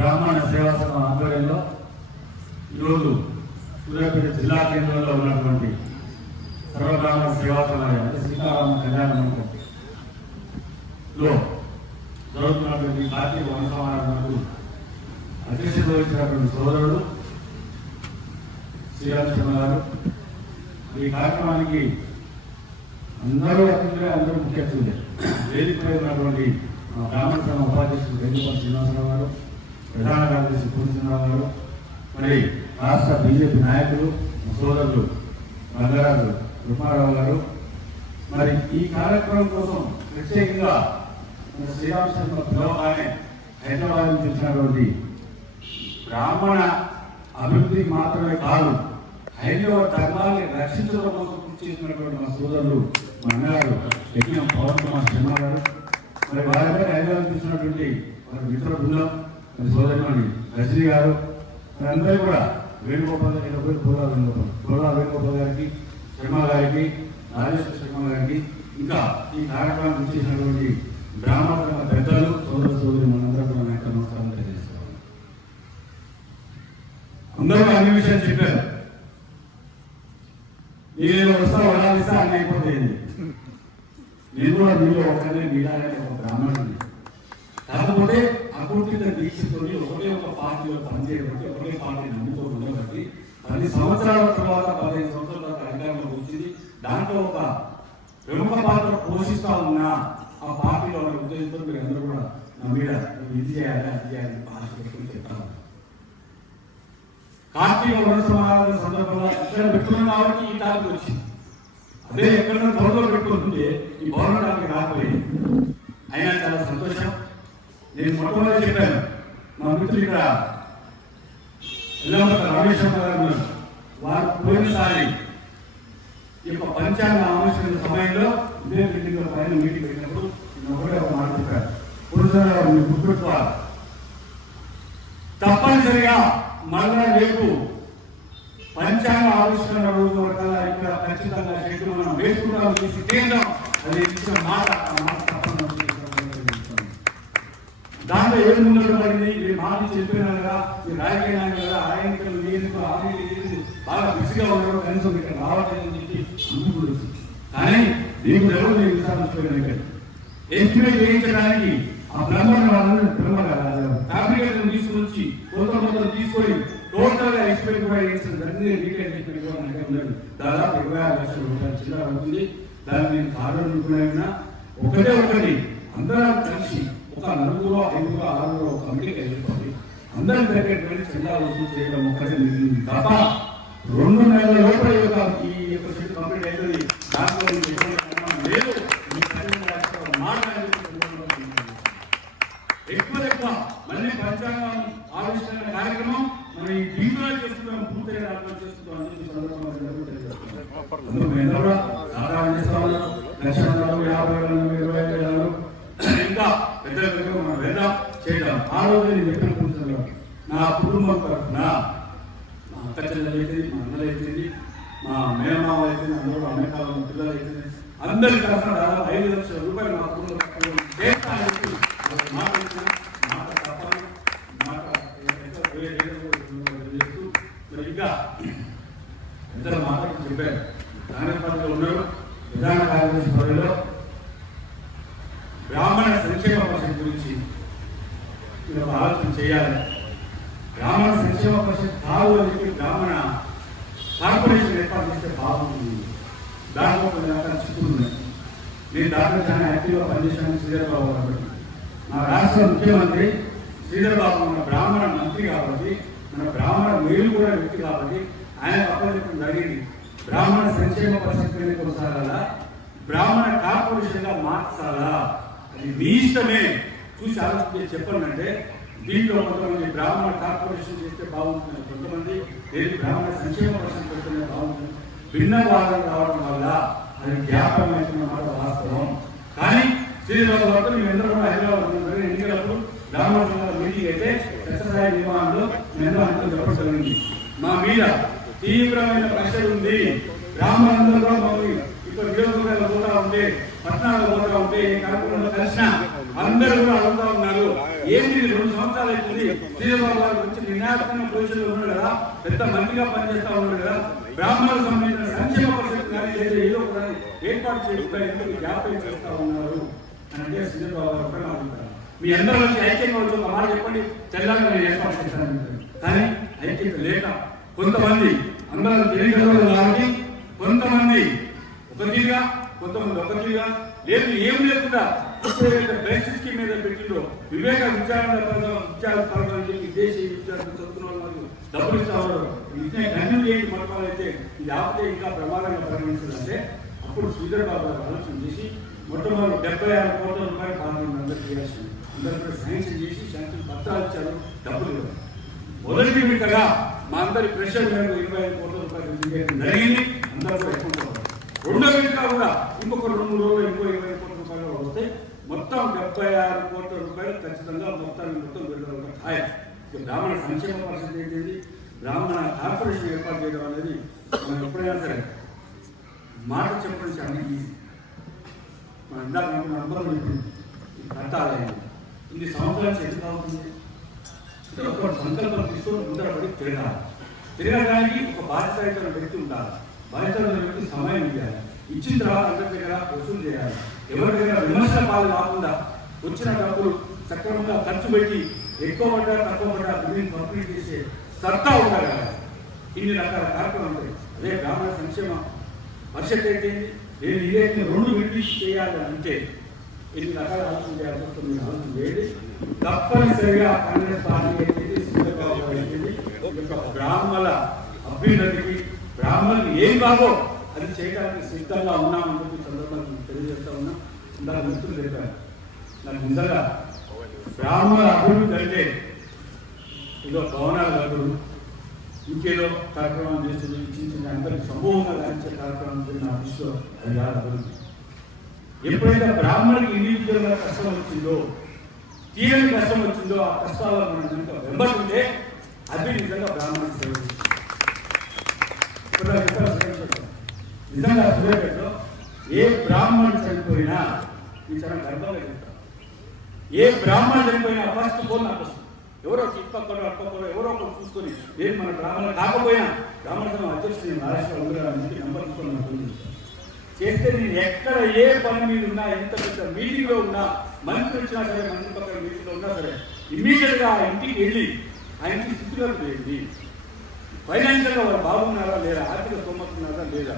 బ్రాహ్మణ సేవా సంఘం ఆధ్వర్యంలో ఈరోజు సూర్యాపేట జిల్లా కేంద్రంలో ఉన్నటువంటి సర్వబ్రాహ్మణ సేవా సమాజం అంటే సీతారామ కళ్యాణ మండపంలో జరుగుతున్నటువంటి కార్తీక వంశమాలకు అధ్యక్షత వహించినటువంటి సోదరుడు శ్రీరామచంద్ర గారు. ఈ కార్యక్రమానికి అందరూ అతిథులే అందరూ ముఖ్య అతిథులే. వేదికపై ఉన్నటువంటి మా బ్రాహ్మణ సంఘం ఉపాధ్యక్షుడు వెంకటపల్లి శ్రీనివాసరావు గారు ప్రధాన కార్యదర్శి పూర్ణచంద్రరావు గారు మరి రాష్ట్ర బీజేపీ నాయకులు సోదరులు రంగరాజు రుమారావు గారు. మరి ఈ కార్యక్రమం కోసం ప్రత్యేకంగా మన శ్రీరామచంద్ర పిలవగానే హైదరాబాద్ నుంచి వచ్చినటువంటి బ్రాహ్మణ అభివృద్ధి మాత్రమే కాదు హైందవ ధర్మాన్ని రక్షించడం కోసం కృషి చేసినటువంటి మా సోదరులు మా అన్నగారు యజ్ఞం పవన్ కుమార్ శర్మ గారు. మరి వారిపై హైదరాబాద్ చూసినటువంటి వారి మిత్ర బృందం. సోదరుడు రజనీ గారు అందరూ కూడా వేణుగోపాల్ గారి పేరు కోలా వేణుగోపాల్ కోలా వేణుగోపాల్ గారికి శర్మ గారికి రాజేశ్వర శర్మ గారికి ఇంకా ఈ కార్యక్రమం చేసినటువంటి బ్రాహ్మణ పెద్దలు సోదర సోదరి మనందరూ కూడా నా యొక్క నమస్కారం తెలియజేస్తాను అందరూ అన్ని విషయాలు చెప్పారు. నేను వస్తా వడాలిస్తా అని అయిపోతుంది నేను కూడా మీలో ఒక్కనే మీలాగే ఒక బ్రాహ్మణుని కాకపోతే అకుంఠిత దీక్షతోని ఒకటే ఒక పార్టీలో పనిచేయబట్టి ఒకటే పార్టీని నమ్ముతూ ఉండబట్టి పది సంవత్సరాల తర్వాత పదిహేను సంవత్సరాల తర్వాత అధికారంలోకి వచ్చింది. దాంట్లో ఒక ప్రముఖ పాత్ర పోషిస్తా ఉన్న ఆ పార్టీలో ఉన్న ఉద్దేశంతో మీరు అందరూ కూడా నా మీద ఇది చేయాలి అది చేయాలి భాష పెట్టుకుని చెప్తాను కార్తీక వరుణ సమారాధన సందర్భంగా ఇక్కడ పెట్టుకున్న కాబట్టి ఈ టాపిక్ వచ్చింది. అదే ఎక్కడైనా త్వరలో పెట్టుకుంటుంటే ఈ భవన టాపిక్ రాకపోయింది. అయినా చాలా సంతోషం. నేను మొట్టమొదటి చెప్పాను. మా మిత్రులు ఇక్కడ ఎల్లమ్మ రమేష్ గారు వారు పోయినసారి ఈ యొక్క పంచాంగ ఆలోచన సమయంలో ఇదే బిల్డింగ్ పైన మీటింగ్ పెట్టినప్పుడు నేను ఒకటే ఒక మాట చెప్పాను. పురుషులు గారు మీరు గుర్తుపెట్టుకోవాలి. తప్పనిసరిగా మళ్ళా రేపు పంచాంగ ఆవిష్కరణ రోజు వరకు ఇక్కడ ఖచ్చితంగా షెడ్యూల్ మనం వేసుకుంటాం తీసి తీద్దాం అది ఇచ్చిన మాట. దాంట్లో ఏమి ముందు పడింది ఈ మాట చెప్పినా కదా ఈ రాజకీయ నాయకులు కదా ఆ ఎన్నికలు ఈ ఎన్నికలు బాగా బిజీగా ఉండడం కనీసం ఇక్కడ రావట్లేదని చెప్పి అందరూ కానీ దీనికి ఎవరు నేను విచారించుకోలేదు ఎస్టిమేట్ చేయించడానికి ఆ ప్లంబర్ వాళ్ళని ప్లంబర్ ఫ్యాబ్రికేషన్ తీసుకొచ్చి కొత్త మొత్తం తీసుకొని టోటల్గా ఎక్స్పెక్ట్ కూడా వేయించిన దాన్ని రీటైల్ ఎస్టిమేట్ కూడా నాకు దాదాపు ఇరవై ఆరు లక్షల రూపాయలు చిల్లర అవుతుంది. దాన్ని నేను కారణం అనుకున్నా ఒకటే ఒకటి అందరం కలిసి ఒక నలుగురు ఐదుగురో ఆరుగురో ఒక కమిటీకి వెళ్ళిపోయి అందరి దగ్గరికి వెళ్ళి చందా వసూలు చేయడం ఒక్కటే మిగిలింది తప్ప రెండు నెలల లోపల ఈ యొక్క సీట్ కంప్లీట్ అవుతుంది దాంట్లో లేదు. ఎక్కువ ఎక్కువ మళ్ళీ పంచాంగం ఆవిష్కరణ కార్యక్రమం మనం ఈ దీంట్లో చేస్తున్నాం పూర్తయిన చేస్తున్నాం అని చెప్పి సందర్భంగా అందరూ సాధారణ చేస్తా. ఉన్నారు లక్ష నాలుగు యాభై వేల ఇరవై ఐదు వేల ఇంకా పెద్ద పెద్దగా మనం వెళ్దాం చేద్దాం ఆ రోజు నేను చెప్పిన కూర్చున్నాను నా కుటుంబం తరఫున మా అక్క చెల్లెలైతే మా అన్నలు మా మేనమావ అయితే అందరూ అమెరికాలో పిల్లలు అయితే అందరి తరఫున ఐదు లక్షల రూపాయలు మా కుటుంబ తరఫున చేస్తానని చెప్పి ఒక మాట ఇచ్చిన మాట తప్పని మాట ఎంత వేరే వేరే చేస్తూ మరి ఇంకా ఎంత మాటలు చెప్పారు కాంగ్రెస్ పార్టీలో ఉన్నారు విధాన కార్యదర్శి పదవిలో బ్రాహ్మణ సంక్షేమ పరిషత్ గురించి మీరు ఒక ఆలోచన చేయాలి బ్రాహ్మణ సంక్షేమ పరిషత్ కాదు అని చెప్పి బ్రాహ్మణ కార్పొరేషన్ ఏర్పాటు చేస్తే బాగుంటుంది దాంట్లో కొన్ని రకాల చిక్కులు ఉన్నాయి. నేను దాంట్లో చాలా యాక్టివ్గా పనిచేశాను శ్రీధర్ బాబు కాబట్టి మా రాష్ట్ర ముఖ్యమంత్రి శ్రీధర్ బాబు మన బ్రాహ్మణ మంత్రి కాబట్టి మన బ్రాహ్మణ మేలు కూడా వ్యక్తి కాబట్టి ఆయన అప్పచెప్పడం జరిగింది. బ్రాహ్మణ సంక్షేమ పరిషత్ కొనసాగాలా? బ్రాహ్మణ కార్పొరేషన్గా మార్చాలా? అది మీ ఇష్టమే. చూసి ఆలోచించి చెప్పండి అంటే దీంట్లో కొంతమంది బ్రాహ్మణ కార్పొరేషన్ చేస్తే బాగుంటుంది కొంతమంది బ్రాహ్మణ సంక్షేమ పరిస్థితి పెడితేనే బాగుంటుంది. భిన్న వాదన రావడం వల్ల అది జ్ఞాపకం మాట వాస్తవం. కానీ శ్రీరాజు గారు మేము అందరూ కూడా హైదరాబాద్ ఉన్నారు ఎన్నికలప్పుడు బ్రాహ్మణ మీటింగ్ అయితే సత్యసాయి నిర్మాణంలో మేము అందరూ చెప్పడం జరిగింది. మా మీద తీవ్రమైన ప్రెషర్ ఉంది. బ్రాహ్మణులందరూ కూడా మమ్మల్ని ఇక్కడ నియోజకవర్గాలు పోతా ఉంటే పట్టణాలు పోతా ఉంటే కార్యక్రమంలో కలిసిన అందరూ కూడా అడుగుతా ఉన్నారు. ఏంటి రెండు సంవత్సరాలు అవుతుంది. శ్రీరాబాబు గారు వచ్చి నిర్ణయాత్మక పొజిషన్లో ఉన్నాడు కదా. పెద్ద మంత్రిగా పనిచేస్తా ఉన్నాడు కదా. బ్రాహ్మణులకు సంబంధించిన సంక్షేమ పరిస్థితి కానీ లేదా ఏదో ఒక ఏర్పాటు చేయకుండా ఎందుకు జాప్యం చేస్తా ఉన్నారు? అని అంటే శ్రీరాబాబు గారు కూడా అడుగుతారు. మీ అందరూ వచ్చి ఐక్యంగా వచ్చి ఒక మాట చెప్పండి తెలంగాణ నేను ఏర్పాటు చేస్తాను కానీ ఐక్యత లేక కొంతమంది అందరం తెలియగలరు కాబట్టి కొంతమంది ఒక తీరుగా కొంతమంది ఒక తీరుగా లేదు ఏం లేకుండా బేసిస్ స్కీమ్ మీద పెట్టిండ్రో. వివేక విచారణ పథకం విదేశీ విద్యార్థులు అని చెప్పి చదువుతున్న డబ్బులు ఇస్తాడు ఇదే కంటిన్యూ చేయండి పథకాలు అయితే ఇది ఆపితే ఇంకా ప్రమాదంగా పరిగణించాలంటే అప్పుడు శ్రీధర్ బాబు గారు ఆలోచన చేసి మొట్టమొదటి డెబ్బై ఆరు కోట్ల రూపాయలు పాల్గొని అందరూ చేయాల్సింది అందరూ కూడా శాంక్షన్ చేసి శాంక్షన్ పత్రాలు ఇచ్చారు డబ్బులు ఇవ్వాలి మొదటి విడతగా మా అందరి ప్రెషర్ మేరకు ఇరవై ఐదు కోట్ల రూపాయలు జరిగింది. అందరూ కూడా ఎక్కువ రెండో విడతగా కూడా ఇంకొక రెండు మూడు రోజులు ఇంకో ఇరవై కోట్ల రూపాయలు వస్తే మొత్తం డెబ్బై ఆరు కోట్ల రూపాయలు ఖచ్చితంగా మొత్తాన్ని మొత్తం విడుదల ఖాయం బ్రాహ్మణ సంక్షేమ పరిషత్ ఏంటిది? బ్రాహ్మణ కార్పొరేషన్ ఏర్పాటు చేయడం అనేది మనం ఎప్పుడైనా సరే మాట చెప్పడం చాలా ఈజీ మనం ఇందాక అనుకున్న అందరం చెప్పింది ఈ కట్టాలయం ఇన్ని సంవత్సరాలు ఎందుకు కావుతుంది ఒక సంకల్పం తీసుకొని ముందరపడి తిరగాలి. తిరగడానికి ఒక బాధ్యత వ్యక్తి ఉండాలి. బాధ్యత వ్యక్తి సమయం ఇవ్వాలి. ఇచ్చిన తర్వాత అందరి దగ్గర వసూలు చేయాలి. ఎవరి దగ్గర విమర్శల పాలు కాకుండా వచ్చిన డబ్బులు సక్రమంగా ఖర్చు పెట్టి ఎక్కువ పడ్డా తక్కువ పడ్డా బిల్లుని పంపిణీ చేసే సత్తా ఉండాలి కదా. ఇన్ని రకాల కార్యక్రమాలు ఉంటాయి. అదే గ్రామీణ సంక్షేమ పరిషత్ అయితే నేను ఇదే రెండు విడిచి చేయాలి అంటే ఇన్ని రకాల ఆలోచన చేయాల్సి వస్తుంది మీరు ఆలోచన చేయండి. తప్పనిసరిగా కాంగ్రెస్ పార్టీ అయితే చంద్రబాబు గారు బ్రాహ్మణ అభ్యున్నతికి బ్రాహ్మణులు ఏం కాదో అది చేయడానికి సిద్ధంగా ఉన్నామని చెప్పి సందర్భంగా తెలియజేస్తా ఉన్నా. ఇందాక మిత్రులు చెప్పారు. నాకు నిజంగా బ్రాహ్మణ అభివృద్ధి అంటే ఏదో భవనాలు కాదు ఇంకేదో కార్యక్రమం చేసి చిన్న చిన్న అందరికి సమూహంగా దానించే కార్యక్రమం చేసి నా దృష్టిలో అది కాదు అభివృద్ధి. ఎప్పుడైతే బ్రాహ్మణుడికి ఇండివిజువల్గా కష్టం వచ్చిందో తీరని కష్టం వచ్చిందో ఆ కష్టాల్లో మనం కనుక వెంబడుతుంటే అది నిజంగా బ్రాహ్మణ సేవ నిజంగా సురేష్ ఏ బ్రాహ్మణుడు చనిపోయినా ఈ చాలా గర్భంగా చెప్తారు. ఏ బ్రాహ్మణ చనిపోయినా ఫస్ట్ ఫోన్ నాకు వస్తుంది. ఎవరో చుట్టుపక్కల అక్కడో ఎవరో ఒకరు చూసుకొని నేను మన బ్రాహ్మణ కాకపోయినా బ్రాహ్మణ సంఘం అధ్యక్షుడు నేను మహారాష్ట్ర ఉండాలని నెంబర్ తీసుకొని నాకు చేస్తే నేను ఎక్కడ ఏ పని మీద ఉన్నా ఎంత పెద్ద మీటింగ్లో ఉన్నా మంత్రి వచ్చినా సరే మంత్రి పక్కన మీటింగ్లో ఉన్నా సరే ఇమ్మీడియట్గా ఆ ఇంటికి వెళ్ళి ఆ ఇంటికి స్థితిలోకి వెళ్ళి ఫైనాన్షియల్గా వాళ్ళు బాగున్నారా లేదా ఆర్థిక స్తోమత ఉన్నారా లేదా?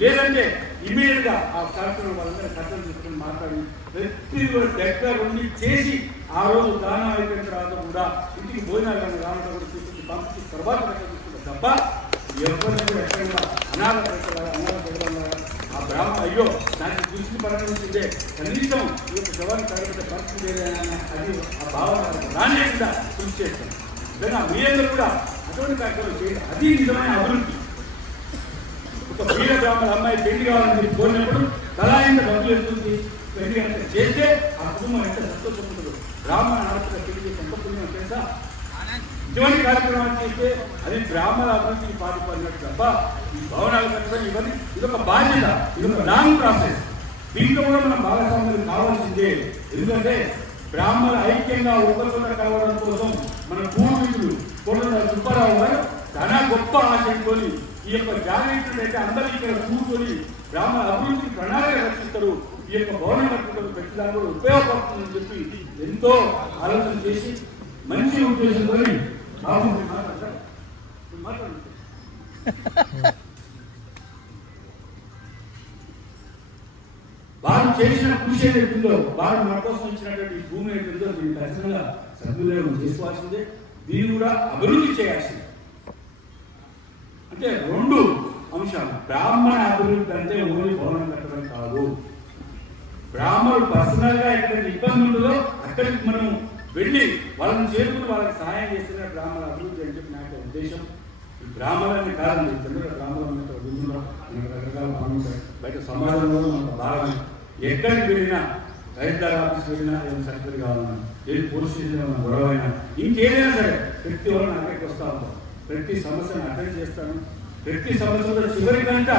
లేదంటే ఇమీడియట్ ఆ కార్యక్రమం వాళ్ళందరూ కట్టలు తీసుకుని మాట్లాడి ప్రతి కూడా దగ్గర ఉండి చేసి ఆ రోజు దానం అయిపోయిన తర్వాత కూడా ఇంటికి భోజనాలు కానీ రావడం కూడా తీసుకుని పంపించి తర్వాత లెక్క తప్ప ఎవరిని కూడా ఎక్కడైనా అనాథ పెట్టాలా అనాథ పెట్టాలా ఆ బ్రాహ్మణ అయ్యో నాకు దృష్టి పరిగణించిందే కనీసం ఈ యొక్క శవాన్ని తగ్గట్టే పరిస్థితి లేదని అది ఆ భావన రానియకుండా కృషి చేస్తాం. లేదా మీరందరూ కూడా అటువంటి కార్యక్రమం చేయాలి అది నిజమైన అభివృద్ధి. ఒక వీర బ్రాహ్మణ అమ్మాయి పెళ్ళి కావాలని మీరు కోరినప్పుడు తలా ఎంత డబ్బులు వేస్తుంది పెళ్ళి కనుక చేస్తే ఆ కుటుంబం ఎంత సంతోషం బ్రాహ్మణ ఆడపిల్ల పెళ్ళి చేసి ఎంత పుణ్యం తెలుసా? ఇటువంటి కార్యక్రమాలు చేస్తే అది బ్రాహ్మణ అభివృద్ధికి పాటుపడినట్టు తప్ప ఈ భవనాలు కట్టడం ఇవన్నీ ఇది ఒక బాధ్యత ఇది ఒక లాంగ్ ప్రాసెస్ దీంట్లో కూడా మనం భాగస్వామ్యం కావాల్సిందే. ఎందుకంటే బ్రాహ్మణ ఐక్యంగా ఒకచోట కావడం కోసం మన పూర్వీకులు కొండ సుబ్బారావు గారు చాలా గొప్ప ఆశయంతోని ఈ యొక్క జాగ్రత్తలు అయితే అందరూ ఇక్కడ కూర్చొని గ్రామ అభివృద్ధి ప్రణాళిక రక్షిస్తారు ఈ యొక్క భవన కట్టుకోవడం ప్రతిదాని కూడా ఉపయోగపడుతుందని చెప్పి ఎంతో ఆలోచన చేసి మంచి ఉద్దేశంతో వారు చేసిన కృషి ఏదైతుందో వారు మన కోసం ఇచ్చినటువంటి భూమి ఏదైతుందో దీన్ని ఖచ్చితంగా సద్వినియోగం చేసుకోవాల్సిందే. దీన్ని కూడా అభివృద్ధి చేయాల్సిందే. అంటే రెండు అంశాలు. బ్రాహ్మణ అభివృద్ధి అంటే ఓన్లీ భవనం కట్టడం కాదు. బ్రాహ్మణుడు పర్సనల్గా ఎక్కడ ఇబ్బంది ఉంటుందో అక్కడికి మనం వెళ్ళి వాళ్ళని చేరుకుని వాళ్ళకి సహాయం చేస్తున్న బ్రాహ్మణ అభివృద్ధి అని చెప్పి నా యొక్క ఉద్దేశం. ఈ బ్రాహ్మణాన్ని కాదండి చంద్ర బ్రాహ్మణం అనేక రకరకాల బయట సమాజంలో మనకు భాగం ఎక్కడికి వెళ్ళినా తహసీల్దార్ ఆఫీస్కి వెళ్ళినా ఏం సర్టిఫికేట్ కావాలన్నా ఏది పోలీస్ స్టేషన్ గొడవ అయినా ఇంకేదైనా సరే ప్రతి వాళ్ళు నా అక్కడికి వస్తా ఉంటాం ప్రతి సమస్యను అటెండ్ చేస్తాను. ప్రతి సమస్యలో చివరి గంట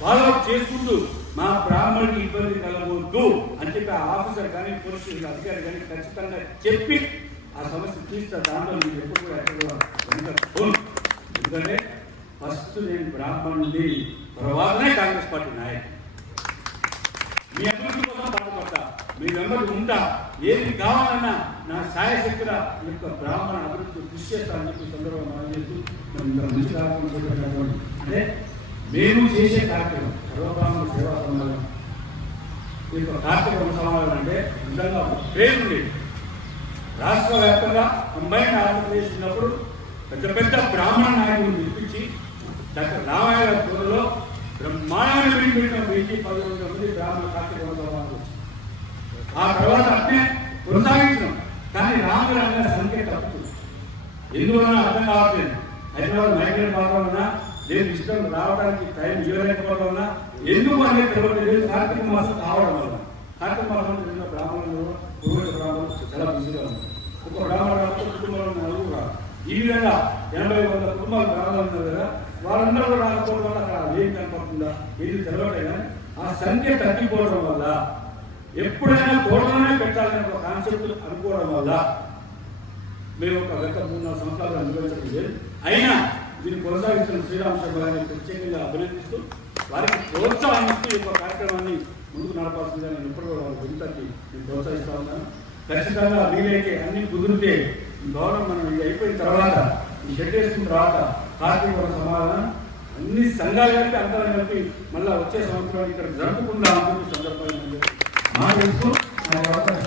ఫాలో అప్ చేసుకుంటూ మా బ్రాహ్మణుడికి ఇబ్బంది కలగవద్దు అని చెప్పి ఆ ఆఫీసర్ కానీ పోలీసు అధికారి కానీ ఖచ్చితంగా చెప్పి ఆ సమస్య తీస్తా దాంట్లో నేను ఎప్పుడు కూడా ఎక్కడ ఎందుకంటే ఫస్ట్ నేను బ్రాహ్మణుడి తర్వాతనే కాంగ్రెస్ పార్టీ నాయకుడు మీ అభివృద్ధి కోసం మీ వెంబడి ఉంటా. ఏది కావాలన్నా నా సాయశక్తుల యొక్క బ్రాహ్మణ అభివృద్ధి కృషి చేస్తానని చెప్పి ఈ సందర్భంగా మనం చేస్తూ మనం అంటే మేము చేసే కార్యక్రమం సర్వబ్రాహ్మణ సేవా సమాజం ఈ యొక్క కార్యక్రమం సమాజం అంటే నిజంగా పేరు ఉండేది. రాష్ట్ర వ్యాప్తంగా కంబైన్ ఆంధ్రప్రదేశ్ ఉన్నప్పుడు పెద్ద పెద్ద బ్రాహ్మణ నాయకులను పిలిపించి డాక్టర్ రామాయణ గారి త్వరలో బ్రహ్మాండమైన వెయ్యి పదిహేను మంది బ్రాహ్మణ కార్యక్రమం సమాజం ఆ తర్వాత అట్నే కొనసాగించడం కానీ రామరంగ సంఖ్య తప్పు ఎందువలన అర్థం కావట్లేదు? హైదరాబాద్ మైగ్రేట్ కావడం వలన నేను ఇష్టం రావడానికి టైం ఇవ్వలేకపోవడం వలన ఎందుకు అనేది తెలియదు కార్తీక మాసం కావడం వలన కార్తీక మాసం జరిగిన బ్రాహ్మణులు పురోహిత బ్రాహ్మణులు చాలా బిజీగా ఉన్నారు ఒక బ్రాహ్మణ కుటుంబంలో నలుగురు రాదు ఈ విధంగా ఎనభై వందల కుటుంబాలు బ్రాహ్మణులు ఉన్నారు కదా వాళ్ళందరూ కూడా రాకపోవడం వల్ల అక్కడ ఏం కనపడుతుందా ఏది తెలవట్లే ఆ సంఖ్య తగ్గిపోవడం వల్ల ఎప్పుడైనా తోటలోనే పెట్టాలనే ఒక కాన్సెప్ట్ అనుకోవడం వల్ల మేము ఒక గత మూడు నాలుగు సంవత్సరాలు అనుభవించడం లేదు. అయినా దీన్ని కొనసాగిస్తున్న శ్రీరామ శర్మ గారిని ప్రత్యేకంగా అభినందిస్తూ వారికి ప్రోత్సాహిస్తూ ఈ యొక్క కార్యక్రమాన్ని ముందుకు నడపాల్సిందిగా నేను ఎప్పుడు కూడా వాళ్ళ గురించి నేను ప్రోత్సహిస్తా ఉన్నాను. ఖచ్చితంగా వీలైతే అన్ని కుదిరితే ఈ మనం ఇది అయిపోయిన తర్వాత ఈ షెడ్ వేసుకున్న తర్వాత కార్తీక సమాధానం అన్ని సంఘాలు కలిపి అంతరం కలిపి మళ్ళీ వచ్చే సంవత్సరం ఇక్కడ జరుపుకుందాం అనుకుంటున్న సందర్భంగా నా తెలుసు. నమస్కారం